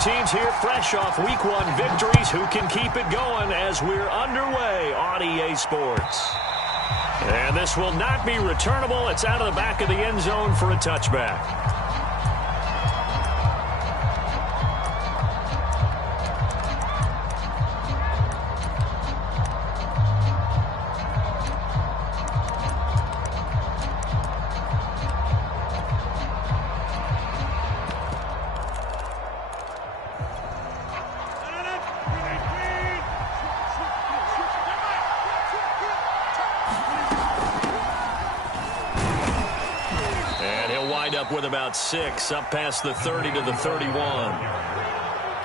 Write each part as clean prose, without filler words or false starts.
teams here fresh off Week 1 victories. Who can keep it going as we're underway on EA Sports? And this will not be returnable. It's out of the back of the end zone for a touchback. With about 6 up past the 30 to the 31.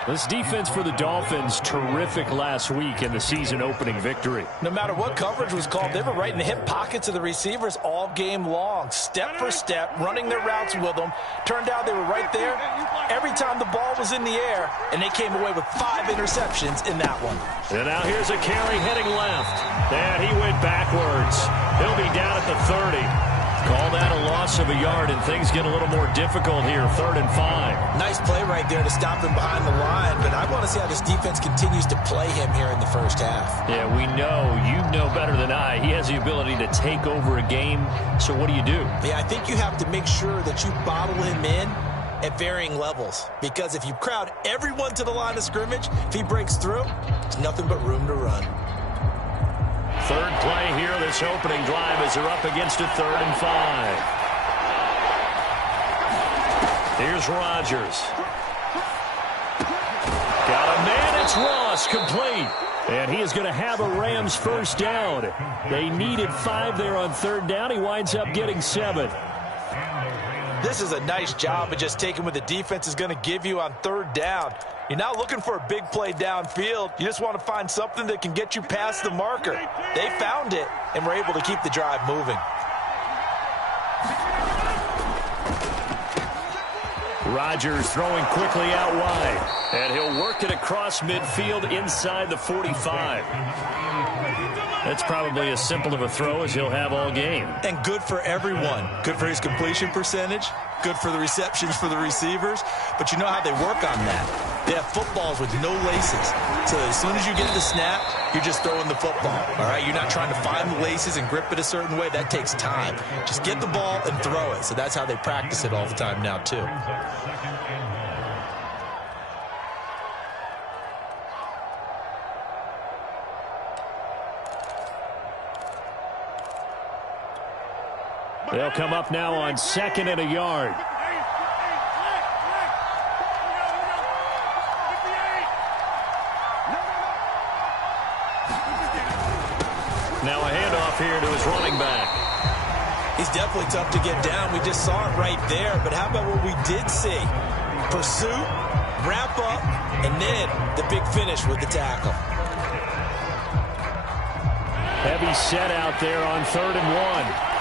This defense for the Dolphins, terrific last week in the season-opening victory. No matter what coverage was called, they were right in the hip pockets of the receivers all game long, step for step, running their routes with them. Turned out they were right there every time the ball was in the air, and they came away with 5 interceptions in that one. And now here's a carry heading left. And he went backwards. He'll be down at the 30. Call that a loss of a yard, and things get a little more difficult here, 3rd and 5. Nice play right there to stop him behind the line, but I want to see how this defense continues to play him here in the first half. Yeah, we know. You know better than I. He has the ability to take over a game, so what do you do? Yeah, I think you have to make sure that you bottle him in at varying levels, because if you crowd everyone to the line of scrimmage, if he breaks through, there's nothing but room to run. Third play here, this opening drive as they're up against a 3rd and 5. Here's Rodgers. Got a man, it's Ross, complete. And he is going to have a Rams first down. They needed 5 there on 3rd down. He winds up getting 7. This is a nice job of just taking what the defense is going to give you on 3rd down. You're not looking for a big play downfield. You just want to find something that can get you past the marker. They found it and were able to keep the drive moving. Rodgers throwing quickly out wide. And he'll work it across midfield inside the 45. That's probably as simple of a throw as he'll have all game. And good for everyone. Good for his completion percentage. Good for the receptions for the receivers. But you know how they work on that. They have footballs with no laces. So as soon as you get the snap, you're just throwing the football. All right, you're not trying to find the laces and grip it a certain way. That takes time. Just get the ball and throw it. So that's how they practice it all the time now, too. They'll come up now on 2nd and a yard. Now a handoff here to his running back. He's definitely tough to get down. We just saw it right there. But how about what we did see? Pursuit, wrap up, and then the big finish with the tackle. Heavy set out there on 3rd and 1.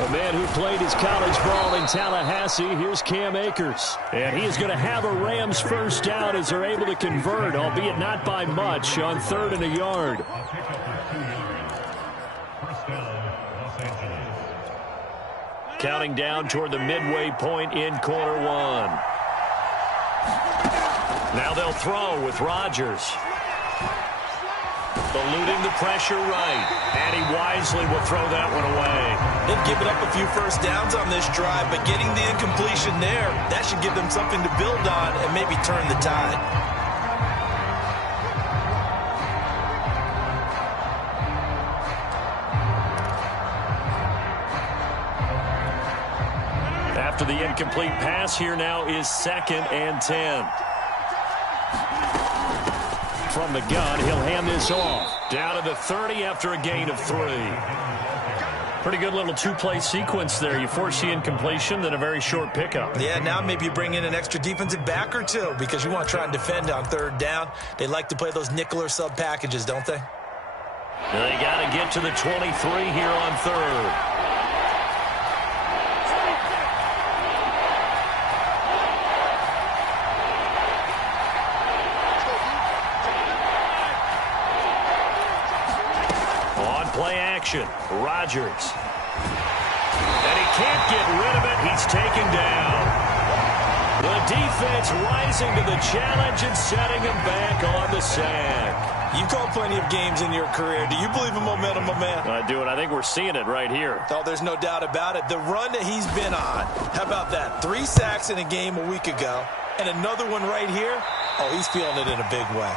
A man who played his college ball in Tallahassee, here's Cam Akers. And he is going to have a Rams first down as they're able to convert, albeit not by much, on 3rd and a yard. Counting down toward the midway point in quarter 1. Now they'll throw with Rodgers. Eluding the pressure right. And he wisely will throw that one away. They've given up a few first downs on this drive, but getting the incompletion there, that should give them something to build on and maybe turn the tide. After the incomplete pass, here now is 2nd and 10. From the gun, he'll hand this off. Down to the 30 after a gain of 3. Pretty good little 2-play sequence there. You force the incompletion, then a very short pickup. Yeah, now maybe you bring in an extra defensive back or 2 because you want to try and defend on 3rd down. They like to play those nickel or sub packages, don't they? They got to get to the 23 here on 3rd. Play action. Rodgers. And he can't get rid of it. He's taken down. the defense rising to the challenge and setting him back on the sack. You've called plenty of games in your career. Do you believe in momentum, my man? I do, and I think we're seeing it right here. Oh, there's no doubt about it. The run that he's been on, how about that? 3 sacks in a game a week ago, and another one right here. Oh, he's feeling it in a big way.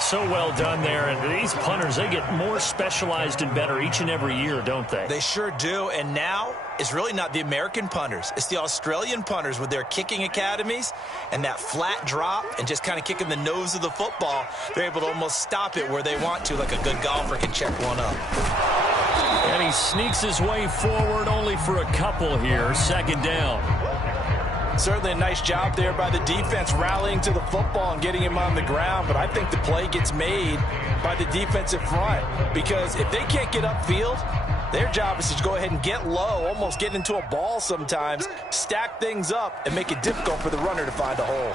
So well done there, and these punters, they get more specialized and better each and every year, don't they? They sure do, and now it's really not the American punters. It's the Australian punters with their kicking academies and that flat drop and just kind of kicking the nose of the football. They're able to almost stop it where they want to, like a good golfer can check one up. And he sneaks his way forward only for a couple here, second down. Certainly a nice job there by the defense rallying to the football and getting him on the ground, but I think the play gets made by the defensive front because if they can't get upfield, their job is to go ahead and get low, almost get into a ball sometimes, stack things up, and make it difficult for the runner to find a hole.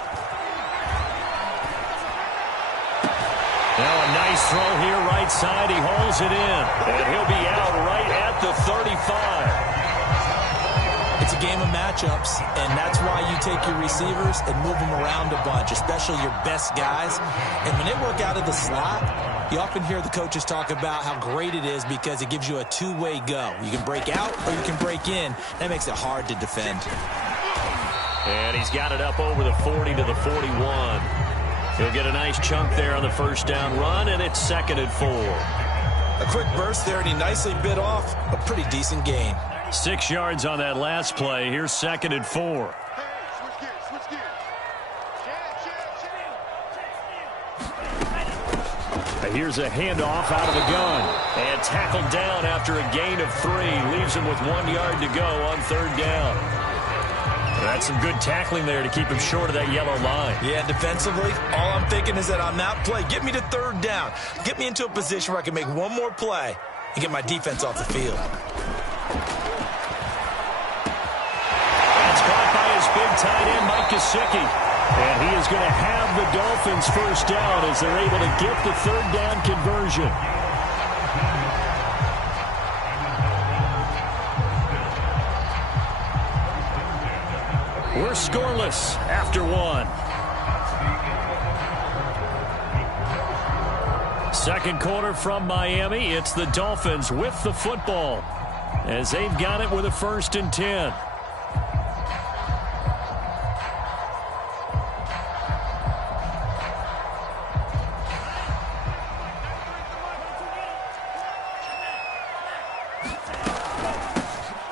Now a nice throw here right side. He holds it in, and he'll be out right at the 35. It's a game of matchups, and that's why you take your receivers and move them around a bunch, especially your best guys. And when they work out of the slot, you often hear the coaches talk about how great it is because it gives you a two-way go. You can break out or you can break in. That makes it hard to defend. And he's got it up over the 40 to the 41. He'll get a nice chunk there on the first down run, and it's 2nd and 4. A quick burst there, and he nicely bit off a pretty decent gain. 6 yards on that last play. Here's 2nd and 4. Here's a handoff out of the gun. And tackled down after a gain of 3. Leaves him with 1 yard to go on 3rd down. That's some good tackling there to keep him short of that yellow line. Yeah, defensively, all I'm thinking is that on that play, get me to 3rd down. Get me into a position where I can make one more play and get my defense off the field. Big tight end Mike Gesicki. And he is going to have the Dolphins first down as they're able to get the 3rd down conversion. We're scoreless after 1. Second quarter from Miami. It's the Dolphins with the football as they've got it with a 1st and 10.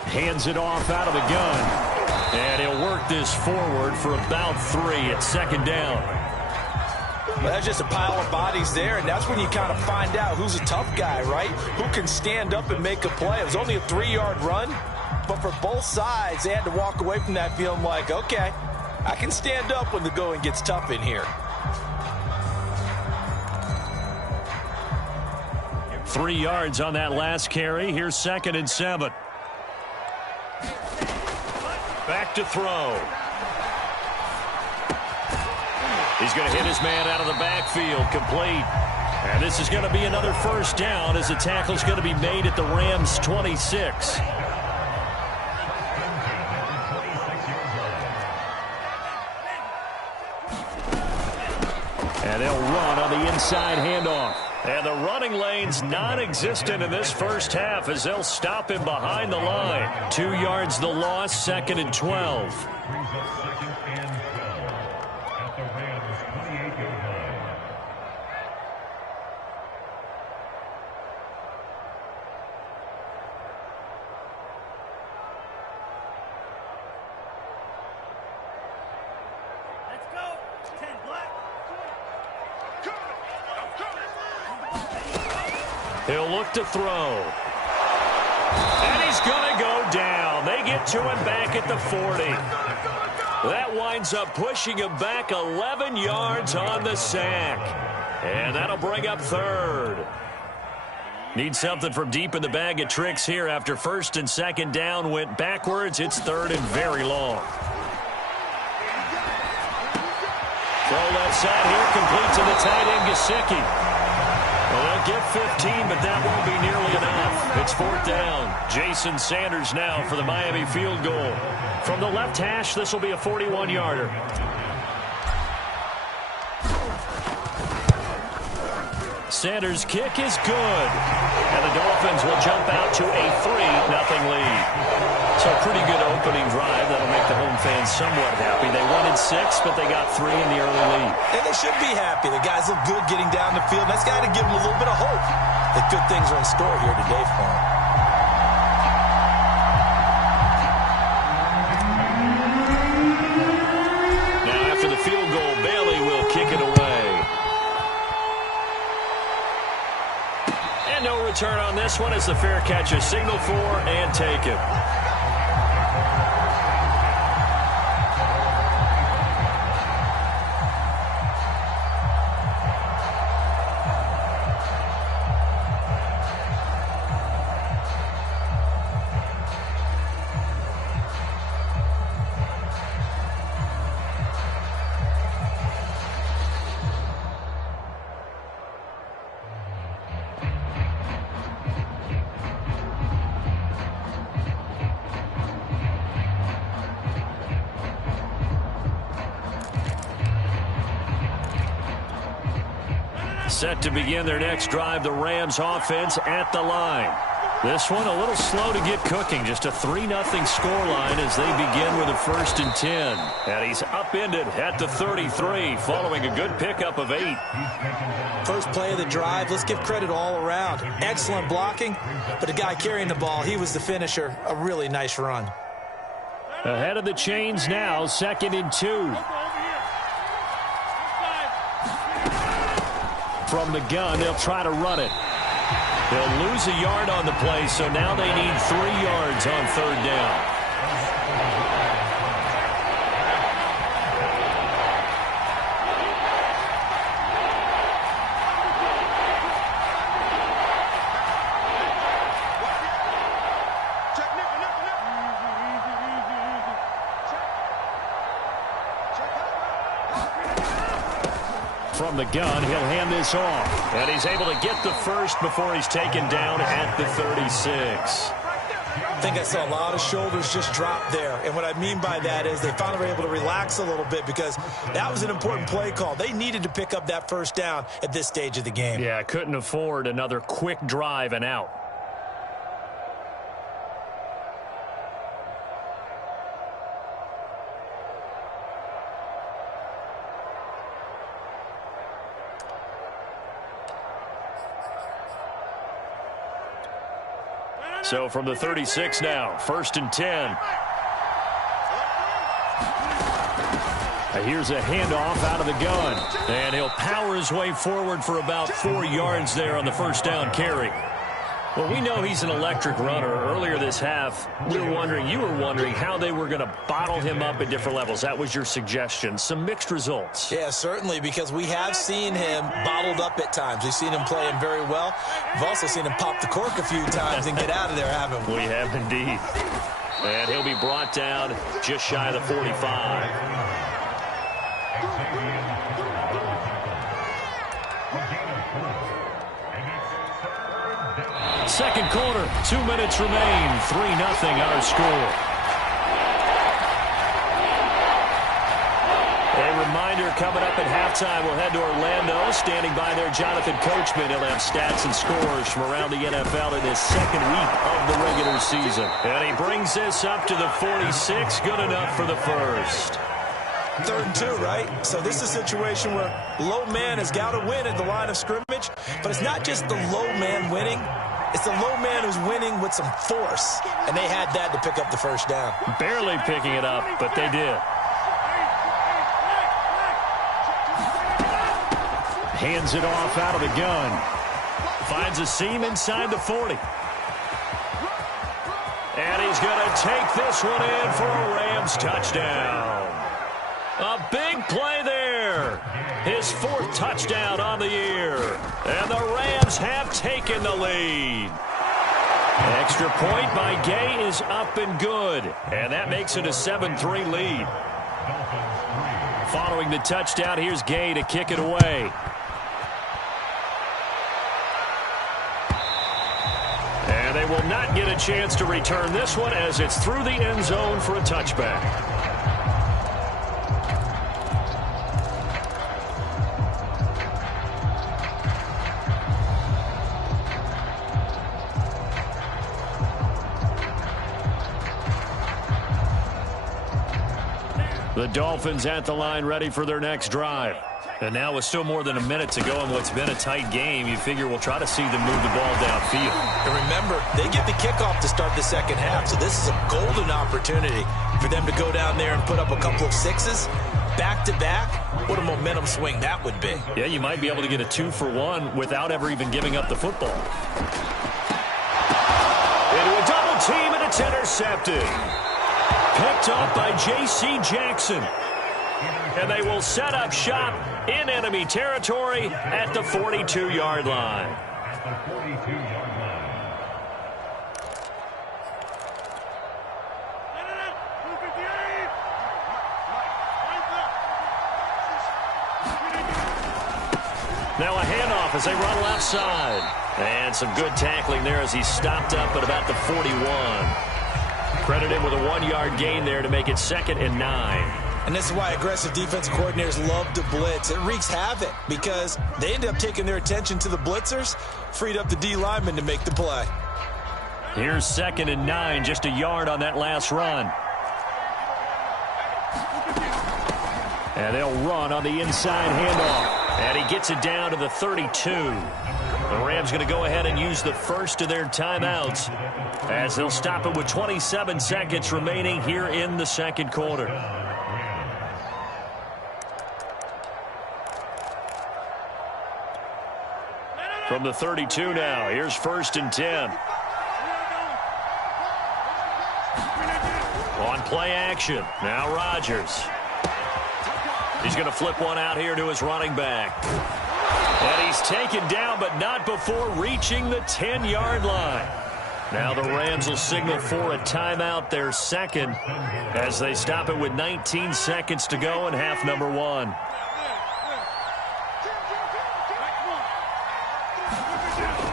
Hands it off out of the gun. And he'll work this forward for about 3 at 2nd down. Well, that's just a pile of bodies there, and that's when you kind of find out who's a tough guy, right? Who can stand up and make a play. It was only a 3-yard run, but for both sides, they had to walk away from that feeling like, okay, I can stand up when the going gets tough in here. 3 yards on that last carry. Here's 2nd and 7. Back to throw. He's going to hit his man out of the backfield, complete. And this is going to be another first down as the tackle's going to be made at the Rams' 26. And they'll run on the inside handoff. And the running lane's non-existent in this first half as they'll stop him behind the line. 2 yards the loss, 2nd and 12. He'll look to throw. And he's going to go down. They get to him back at the 40. That winds up pushing him back 11 yards on the sack. And that'll bring up 3rd. Need something from deep in the bag of tricks here after 1st and 2nd down went backwards. It's 3rd and very long. Throw left side here, complete to the tight end, Gesicki. Well, they'll get 15, but that won't be nearly enough. It's fourth down. Jason Sanders now for the Miami field goal. From the left hash, this will be a 41-yarder. Sanders' kick is good. And the Dolphins will jump out to a 3-0 lead. So a pretty good opening drive. That'll make the home fans somewhat happy. They wanted 6, but they got 3 in the early lead. And they should be happy. The guys look good getting down the field. That's got to give them a little bit of hope that good things are in store here today for them. Now after the field goal, Bailey will kick it away. And no return on this one as the fair catch is signaled for and taken. Set to begin their next drive, the Rams offense at the line. This one a little slow to get cooking. Just a 3-0 scoreline as they begin with a 1st and 10. And he's upended at the 33 following a good pickup of 8. First play of the drive, let's give credit all around. Excellent blocking, but the guy carrying the ball, he was the finisher. A really nice run. Ahead of the chains now, 2nd and 2. From the gun, they'll try to run it. They'll lose a yard on the play, so now they need 3 yards on 3rd down. From the gun, he'll hand this off. And he's able to get the first before he's taken down at the 36. I think I saw a lot of shoulders just drop there. And what I mean by that is they finally were able to relax a little bit because that was an important play call. They needed to pick up that 1st down at this stage of the game. Yeah, couldn't afford another quick drive and out. So from the 36 now, 1st and 10. Here's a handoff out of the gun. And he'll power his way forward for about 4 yards there on the 1st down carry. Well, we know he's an electric runner. Earlier this half, you were wondering how they were going to bottle him up at different levels. That was your suggestion. Some mixed results. Yeah, certainly, because we have seen him bottled up at times. We've seen him playing very well. We've also seen him pop the cork a few times and get out of there, haven't we? We have indeed. And he'll be brought down just shy of the 45. Second quarter, 2 minutes remain. 3-0 our score. A reminder coming up at halftime, we'll head to Orlando. Standing by there, Jonathan Coachman. He'll have stats and scores from around the NFL in his 2nd week of the regular season. And he brings this up to the 46. Good enough for the first. 3rd and 2, right? So this is a situation where low man has got to win at the line of scrimmage. But it's not just the low man winning. It's the low man who's winning with some force. And they had that to pick up the 1st down. Barely picking it up, but they did. Hands it off out of the gun. Finds a seam inside the 40. And he's going to take this one in for a Rams touchdown. A big play there. His 4th touchdown on the year. And the Rams have taken the lead. Extra point by Gay is up and good. And that makes it a 7-3 lead. Following the touchdown, here's Gay to kick it away. will not get a chance to return this one as it's through the end zone for a touchback. The Dolphins at the line ready for their next drive. And now with still more than a minute to go in what's been a tight game, you figure we'll try to see them move the ball downfield. And remember, they get the kickoff to start the second half, so this is a golden opportunity for them to go down there and put up a couple of sixes. Back-to-back, what a momentum swing that would be. Yeah, you might be able to get a 2-for-1 without ever even giving up the football. Into a double team, and it's intercepted. Picked up by J.C. Jackson. And they will set up shop in enemy territory at the 42-yard line. Now a handoff as they run left side. And some good tackling there as he stopped up at about the 41. Credited with a 1-yard gain there to make it 2nd and 9. And this is why aggressive defensive coordinators love to blitz. It wreaks havoc because they end up taking their attention to the blitzers, freed up the D lineman to make the play. Here's 2nd and 9, just a yard on that last run. And they'll run on the inside handoff. And he gets it down to the 32. The Rams going to go ahead and use the first of their timeouts as they'll stop it with 27 seconds remaining here in the second quarter. From the 32 now, here's 1st and 10. On play action, now Rodgers. He's going to flip one out here to his running back. And he's taken down, but not before reaching the 10-yard line. Now the Rams will signal for a timeout, their second, as they stop it with 19 seconds to go in half number 1.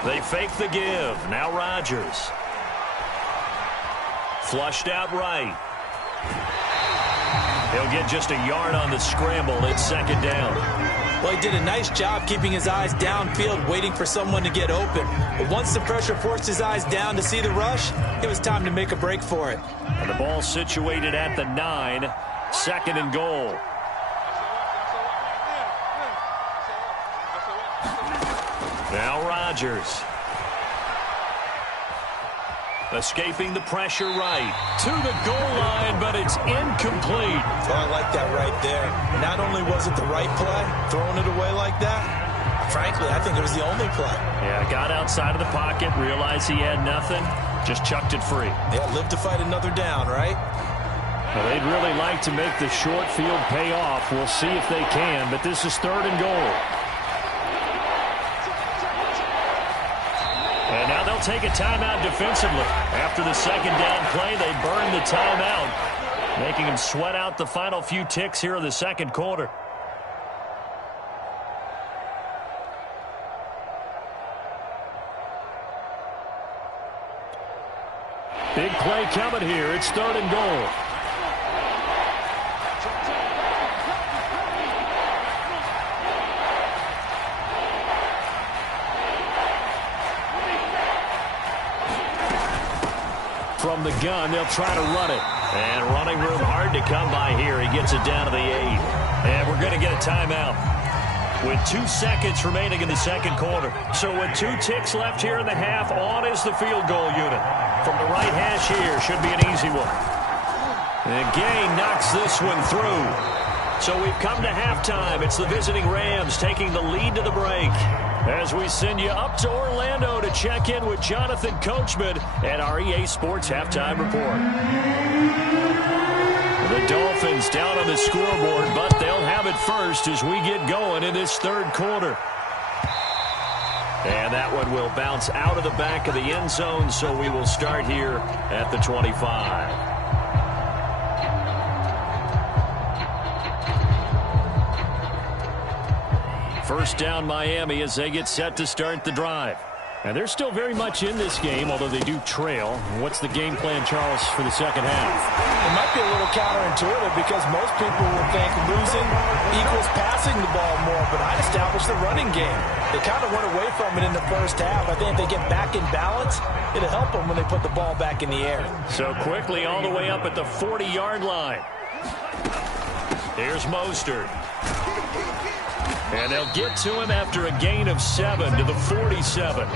They fake the give. Now Rodgers. Flushed out right. He'll get just a yard on the scramble. It's 2nd down. Well, he did a nice job keeping his eyes downfield, waiting for someone to get open. But once the pressure forced his eyes down to see the rush, it was time to make a break for it. And the ball situated at the 9, 2nd and goal. Now Rodgers. Escaping the pressure right. To the goal line, but it's incomplete. Oh, I like that right there. Not only was it the right play, throwing it away like that, frankly, I think it was the only play. Yeah, got outside of the pocket, realized he had nothing, just chucked it free. Yeah, live to fight another down, right? Well, they'd really like to make the short field pay off. We'll see if they can, but this is 3rd and goal. And now they'll take a timeout defensively. After the 2nd down play, they burn the timeout, making them sweat out the final few ticks here in the second quarter. Big play coming here. It's 3rd and goal. From the gun, they'll try to run it. And running room hard to come by here. He gets it down to the 8. And we're going to get a timeout with 2 seconds remaining in the second quarter. So with 2 ticks left here in the half, on is the field goal unit. From the right hash here, should be an easy one. And Gay knocks this one through. So we've come to halftime. It's the visiting Rams taking the lead to the break. As we send you up to Orlando to check in with Jonathan Coachman at our EA Sports Halftime Report. The Dolphins down on the scoreboard, but they'll have it first as we get going in this third quarter. And that one will bounce out of the back of the end zone, so we will start here at the 25. First down Miami as they get set to start the drive. And they're still very much in this game, although they do trail. What's the game plan, Charles, for the second half? It might be a little counterintuitive because most people would think losing equals passing the ball more, but I'd establish the running game. They kind of went away from it in the first half. I think if they get back in balance, it'll help them when they put the ball back in the air. So quickly all the way up at the 40-yard line. Here's Mostert. And they'll get to him after a gain of 7 to the 47.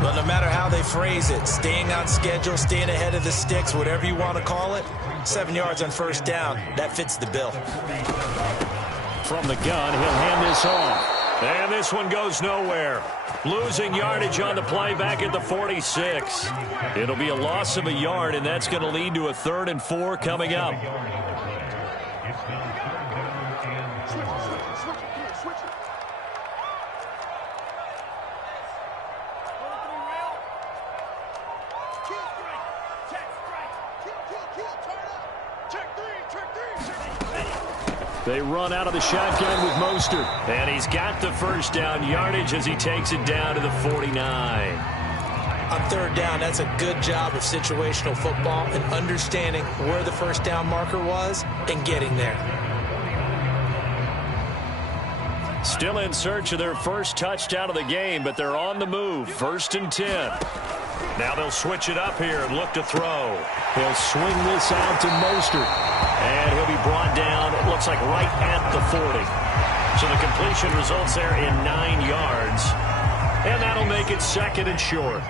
Well, no matter how they phrase it, staying on schedule, staying ahead of the sticks, whatever you want to call it, 7 yards on first down, that fits the bill. From the gun, he'll hand this off. And this one goes nowhere. Losing yardage on the play back at the 46. It'll be a loss of a yard, and that's going to lead to a 3rd and 4 coming up. They run out of the shotgun with Mostert. And he's got the first down yardage as he takes it down to the 49. On 3rd down, that's a good job of situational football and understanding where the first down marker was and getting there. Still in search of their first touchdown of the game, but they're on the move. 1st and 10. Now they'll switch it up here and look to throw. He'll swing this out to Mostert. And he'll be brought down, it looks like right at the 40. So the completion results there in 9 yards. And that'll make it 2nd and short.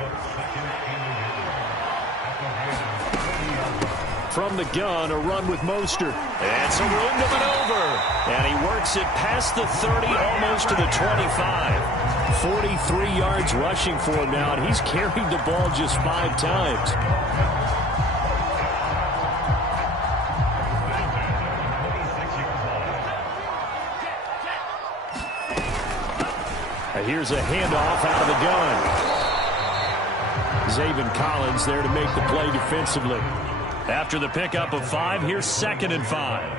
From the gun, a run with Mostert. And some room to maneuver. And he works it past the 30, almost to the 25. 43 yards rushing for him now, and he's carried the ball just 5 times. Here's a handoff out of the gun. Zaven Collins there to make the play defensively. After the pickup of 5, here's 2nd and 5.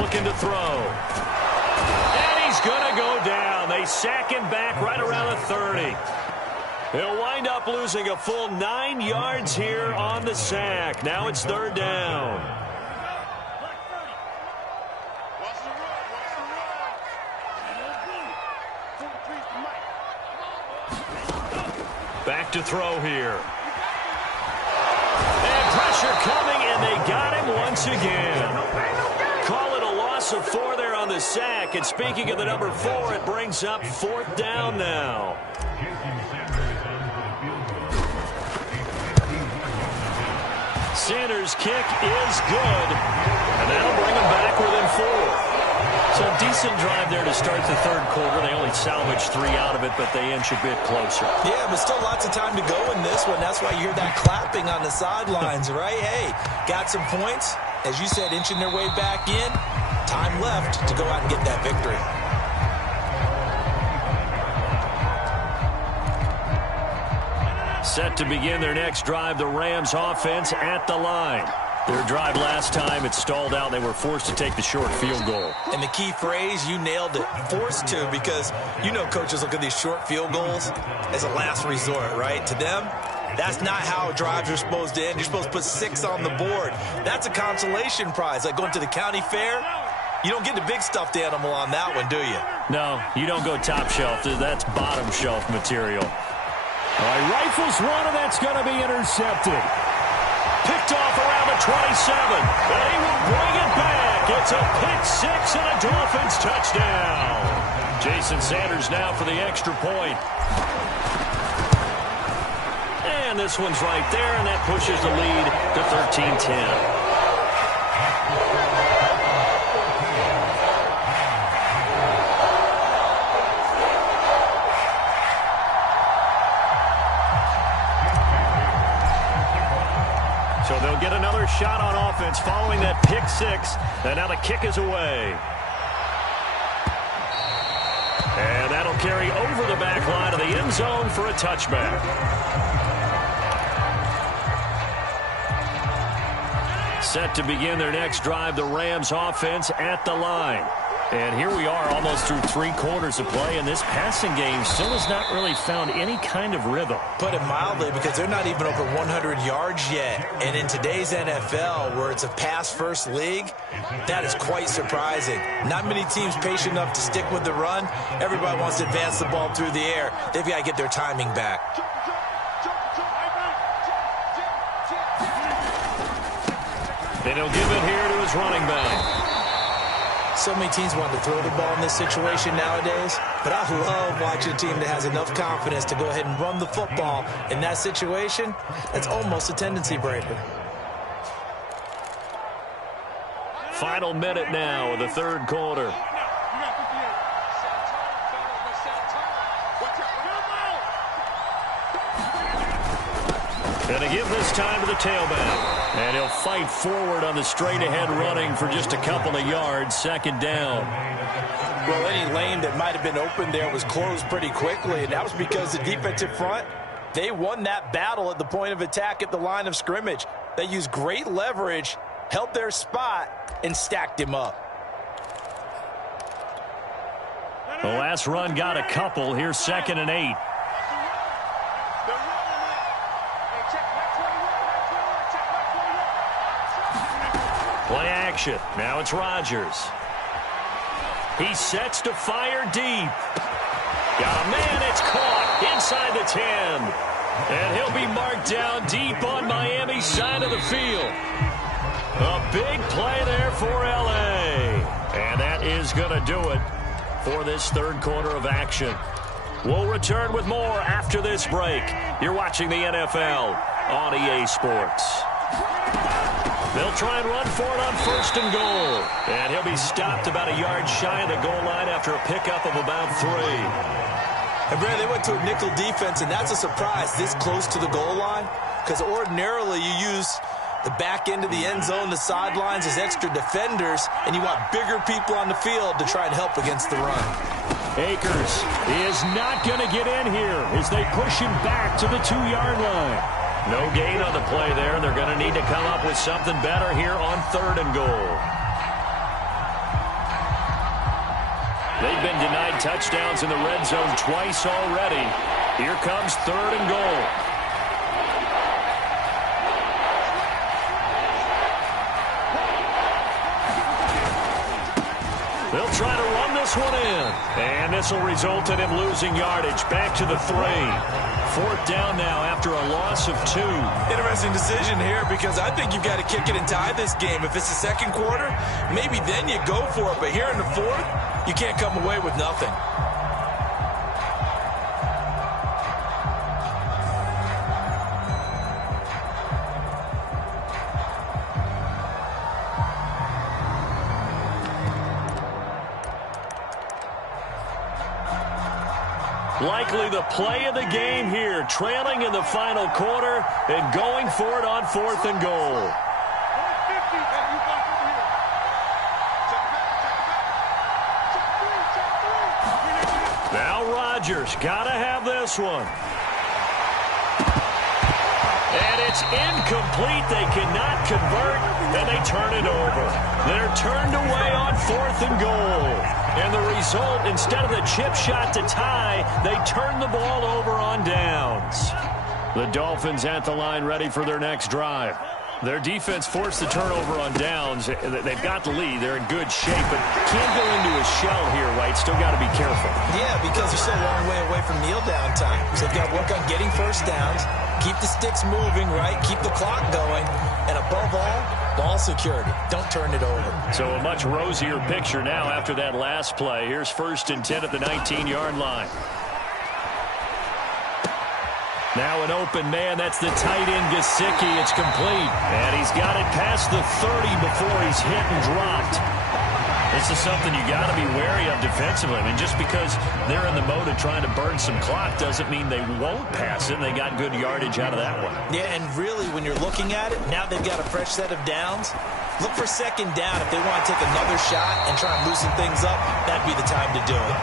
Looking to throw. And he's going to go down. They sack him back right around the 30. He'll wind up losing a full 9 yards here on the sack. Now it's 3rd down. Back to throw here. And pressure coming, and they got him once again. Call it a loss of 4 there on the sack. And speaking of the number 4, it brings up 4th down now. Sanders' kick is good. And that'll bring him back within 4. So a decent drive there to start the 3rd quarter. They only salvaged 3 out of it, but they inch a bit closer. Yeah, but still lots of time to go in this one. That's why you hear that clapping on the sidelines, right? Hey, got some points. As you said, inching their way back in. Time left to go out and get that victory. Set to begin their next drive, the Rams offense at the line. Their drive last time, it stalled out. They were forced to take the short field goal. And the key phrase, you nailed it, forced to, because you know coaches look at these short field goals as a last resort, right? To them, that's not how drives are supposed to end. You're supposed to put 6 on the board. That's a consolation prize, like going to the county fair. You don't get the big stuffed animal on that one, do you? No, you don't go top shelf. That's bottom shelf material. All right, rifles one, and that's going to be intercepted. Picked off around the 27, and he will bring it back. It's a pick 6 and a Dolphins touchdown. Jason Sanders now for the extra point. And this one's right there, and that pushes the lead to 13-10. So they'll get another shot on offense following that pick 6. And now the kick is away. And that'll carry over the back line of the end zone for a touchback. Set to begin their next drive, the Rams offense at the line. And here we are almost through 3 quarters of play, and this passing game still has not really found any kind of rhythm. Put it mildly, because they're not even over 100 yards yet. And in today's NFL, where it's a pass-first league, that is quite surprising. Not many teams patient enough to stick with the run. Everybody wants to advance the ball through the air. They've got to get their timing back. And he'll give it here to his running back. So many teams want to throw the ball in this situation nowadays, but I love watching a team that has enough confidence to go ahead and run the football. In that situation, that's almost a tendency breaker. Final minute now of the 3rd quarter. Going to give this time to the tailback. And he'll fight forward on the straight-ahead running for just a couple of yards. 2nd down. Well, any lane that might have been open there was closed pretty quickly, and that was because the defensive front, they won that battle at the point of attack at the line of scrimmage. They used great leverage, held their spot, and stacked him up. The last run got a couple. Here's 2nd and 8. Play action. Now it's Rodgers. He sets to fire deep. Got a man. It's caught inside the 10. And he'll be marked down deep on Miami's side of the field. A big play there for L.A. And that is going to do it for this 3rd quarter of action. We'll return with more after this break. You're watching the NFL on EA Sports. They'll try and run for it on 1st and goal. And he'll be stopped about a yard shy of the goal line after a pickup of about 3. And Brad, they went to a nickel defense, and that's a surprise this close to the goal line, because ordinarily you use the back end of the end zone, the sidelines as extra defenders, and you want bigger people on the field to try and help against the run. Akers is not going to get in here as they push him back to the 2-yard line. No gain on the play there. They're going to need to come up with something better here on 3rd and goal. They've been denied touchdowns in the red zone twice already. Here comes 3rd and goal. They'll try to run this one in. And this will result in him losing yardage. Back to the 3. 4th down now after a loss of 2. Interesting decision here, because I think you've got to kick it and tie this game. If it's the 2nd quarter, maybe then you go for it. But here in the 4th, you can't come away with nothing. Likely the play of the game here, trailing in the final quarter and going for it on 4th and goal. Now Rodgers got to have this one. And it's incomplete. They cannot convert, and they turn it over. They're turned away on 4th and goal. And the result, instead of the chip shot to tie, they turn the ball over on downs. The Dolphins at the line ready for their next drive. Their defense forced the turnover on downs. They've got the lead. They're in good shape, but can't go into a shell here, right? Still got to be careful. Yeah, because they're still a long way away from kneel down time. So they've got to work on getting first downs, keep the sticks moving, right? Keep the clock going. And above all, ball security. Don't turn it over. So a much rosier picture now after that last play. Here's 1st and 10 at the 19-yard line. Now an open man. That's the tight end, Gesicki. It's complete. And he's got it past the 30 before he's hit and dropped. This is something you got to be wary of defensively. I mean, just because they're in the mode of trying to burn some clock doesn't mean they won't pass it. They got good yardage out of that one. Yeah, and really, when you're looking at it, now they've got a fresh set of downs. Look for 2nd down. If they want to take another shot and try and loosen things up, that'd be the time to do it.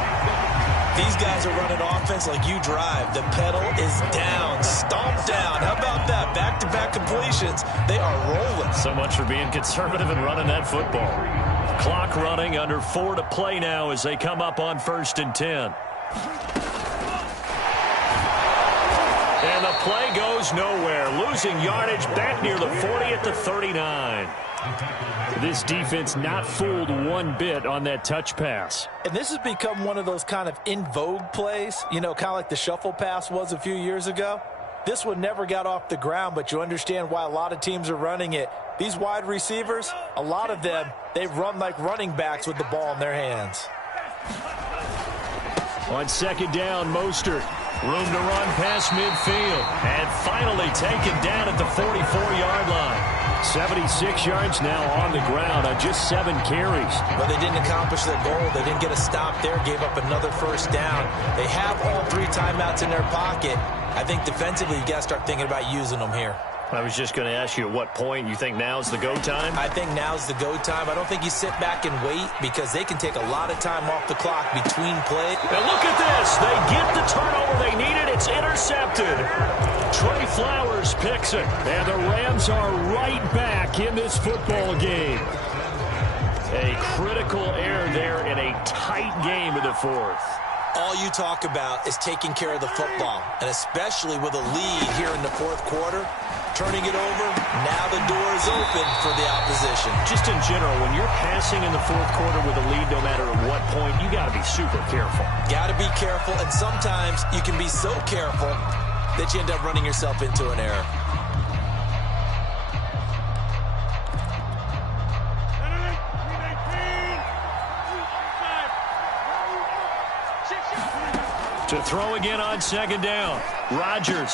These guys are running offense like you drive. The pedal is down, stomped down. How about that? Back-to-back completions. They are rolling. So much for being conservative and running that football. Clock running, under 4 to play now as they come up on 1st and 10. And the play goes nowhere. Losing yardage back near the 40 at the 39. This defense not fooled one bit on that touch pass. And this has become one of those kind of in vogue plays, you know, kind of like the shuffle pass was a few years ago. This one never got off the ground, but you understand why a lot of teams are running it. These wide receivers, a lot of them, they run like running backs with the ball in their hands. On 2nd down, Mostert. Room to run past midfield. And finally taken down at the 44-yard line. 76 yards now on the ground on just 7 carries. But they didn't accomplish their goal. They didn't get a stop there, gave up another 1st down. They have all 3 timeouts in their pocket. I think defensively you got to start thinking about using them here. I was just going to ask you at what point you think now's the go time? I think now's the go time. I don't think you sit back and wait because they can take a lot of time off the clock between plays. And look at this. They get the turnover they needed. It's intercepted. Trey Flowers picks it. And the Rams are right back in this football game. A critical error there in a tight game in the 4th. All you talk about is taking care of the football, and especially with a lead here in the 4th quarter. Turning it over, now the door is open for the opposition. Just in general, when you're passing in the 4th quarter with a lead, no matter at what point, you got to be super careful. Got to be careful, and sometimes you can be so careful that you end up running yourself into an error. To throw again on 2nd down, Rodgers.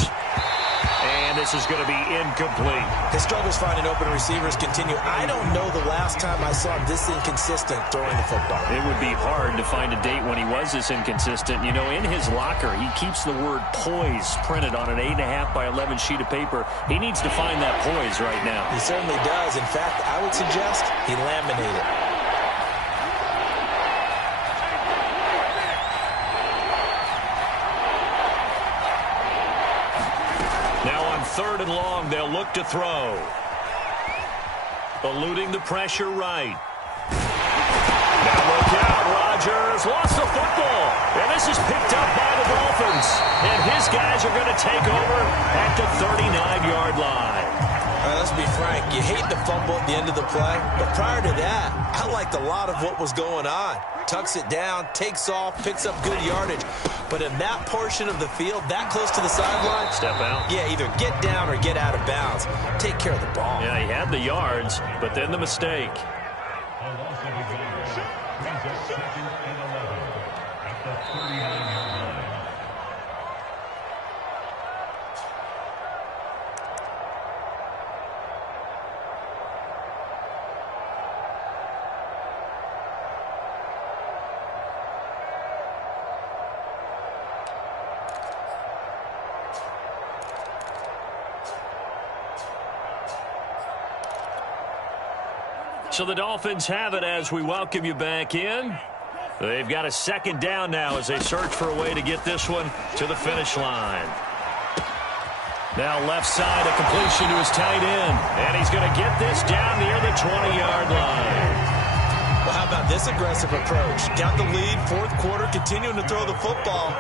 And this is going to be incomplete. His struggles finding open receivers continue. I don't know the last time I saw him this inconsistent throwing the football. It would be hard to find a date when he was this inconsistent. You know, in his locker, he keeps the word poise printed on an 8.5 by 11 sheet of paper. He needs to find that poise right now. He certainly does. In fact, I would suggest he laminated it. Now on 3rd and long, they'll look to throw. Eluding the pressure right. Now look out, Rodgers lost the football. And this is picked up by the Dolphins. And his guys are going to take over at the 39-yard line. Let's be frank, you hate the fumble at the end of the play, but prior to that, I liked a lot of what was going on. Tucks it down, takes off, picks up good yardage. But in that portion of the field, that close to the sideline, step out. Yeah, either get down or get out of bounds. Take care of the ball. Yeah, he had the yards, but then the mistake. So the Dolphins have it as we welcome you back in. They've got a 2nd down now as they search for a way to get this one to the finish line. Now left side, a completion to his tight end. And he's going to get this down near the 20-yard line. Well, how about this aggressive approach? Got the lead, 4th quarter, continuing to throw the football.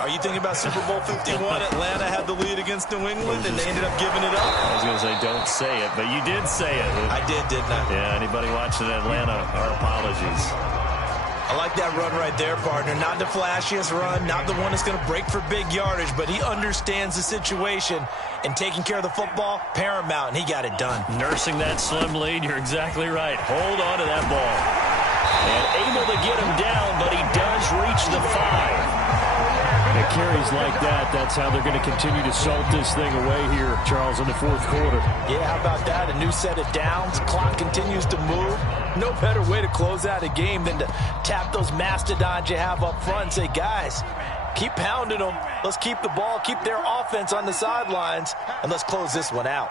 Are you thinking about Super Bowl 51? Atlanta had the lead against New England, and they ended up giving it up. I was going to say, don't say it, but you did say it. I did, didn't I? Yeah, anybody watching Atlanta, our apologies. I like that run right there, partner. Not the flashiest run, not the one that's going to break for big yardage, but he understands the situation, and taking care of the football, paramount, and he got it done. Nursing that slim lead, you're exactly right. Hold on to that ball. And able to get him down, but he does reach the 5. It carries like that. That's how they're going to continue to salt this thing away here, Charles, in the 4th quarter. Yeah, how about that? A new set of downs. Clock continues to move. No better way to close out a game than to tap those mastodons you have up front and say, guys, keep pounding them. Let's keep the ball, keep their offense on the sidelines, and let's close this one out.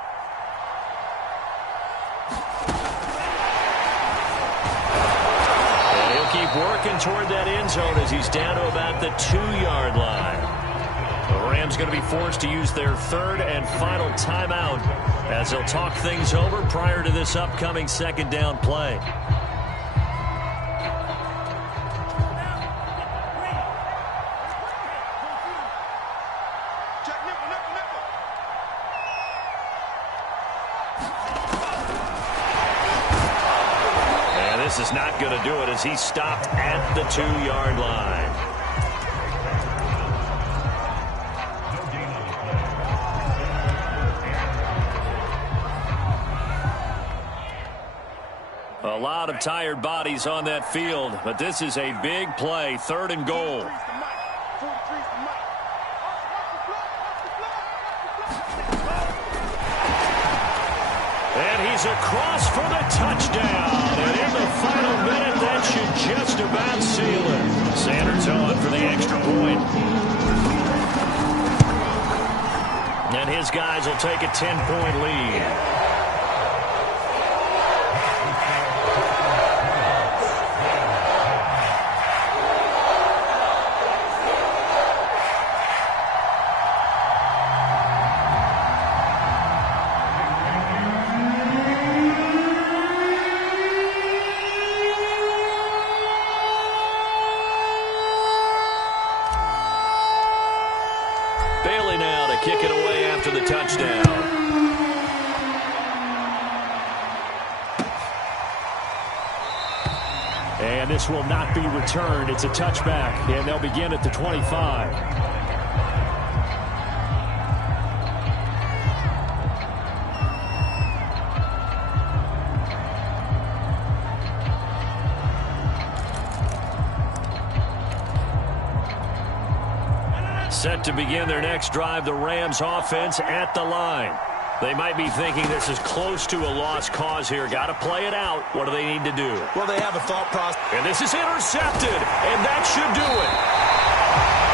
Keep working toward that end zone as he's down to about the 2-yard line. The Rams going to be forced to use their 3rd and final timeout as they'll talk things over prior to this upcoming 2nd down play. this is not going to do it as he's stopped at the 2-yard line. A lot of tired bodies on that field, but this is a big play, 3rd and goal. And he's across for the touchdown. And in the final minute, that should just about seal it. Sanders on for the extra point. And his guys will take a 10-point lead. Bailey now to kick it away after the touchdown. And this will not be returned. It's a touchback, and they'll begin at the 25. Set to begin their next drive, the Rams offense at the line. They might be thinking this is close to a lost cause here. Got to play it out. What do they need to do? Well, they have a thought process. And this is intercepted, and that should do it.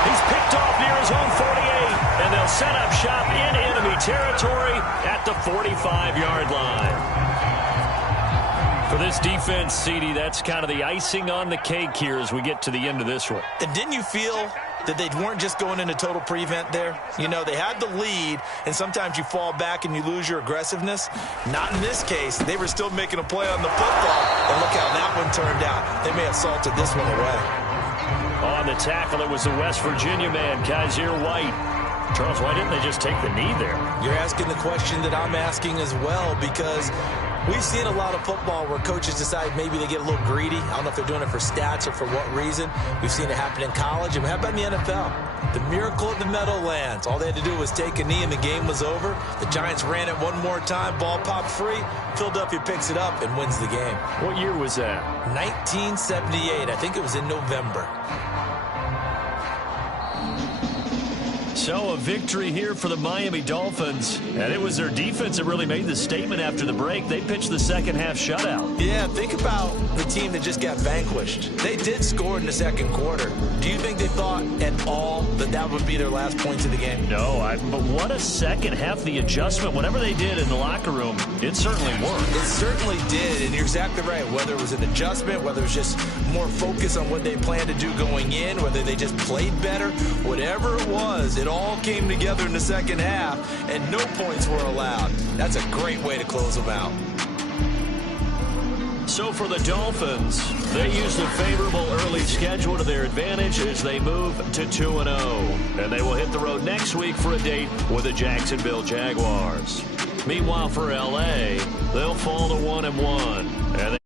He's picked off near his own 48, and they'll set up shop in enemy territory at the 45-yard line. For this defense, CD, that's kind of the icing on the cake here as we get to the end of this one. And didn't you feel that they weren't just going into total prevent there? You know, they had the lead, and sometimes you fall back and you lose your aggressiveness. Not in this case. They were still making a play on the football, and look how that one turned out. They may have salted this one away. On the tackle, it was the West Virginia man, Kaiser White. Charles, why didn't they just take the knee there? You're asking the question that I'm asking as well, because we've seen a lot of football where coaches decide maybe they get a little greedy. I don't know if they're doing it for stats or for what reason. We've seen it happen in college. And how about in the NFL? The miracle of the Meadowlands. All they had to do was take a knee and the game was over. The Giants ran it one more time. Ball popped free. Philadelphia picks it up and wins the game. What year was that? 1978. I think it was in November. So a victory here for the Miami Dolphins. And it was their defense that really made the statement after the break. They pitched the second-half shutout. Yeah, think about the team that just got vanquished. They did score in the second quarter. Do you think they thought at all that that would be their last points of the game? No, but what a second half. The adjustment, whatever they did in the locker room, it certainly worked. It certainly did, and you're exactly right. Whether it was an adjustment, whether it was just more focus on what they planned to do going in, whether they just played better, whatever it was, it all came together in the second half, and no points were allowed. That's a great way to close them out. So for the Dolphins, they use the favorable early schedule to their advantage as they move to 2-0. And they will hit the road next week for a date with the Jacksonville Jaguars. Meanwhile, for L.A., they'll fall to 1-1. And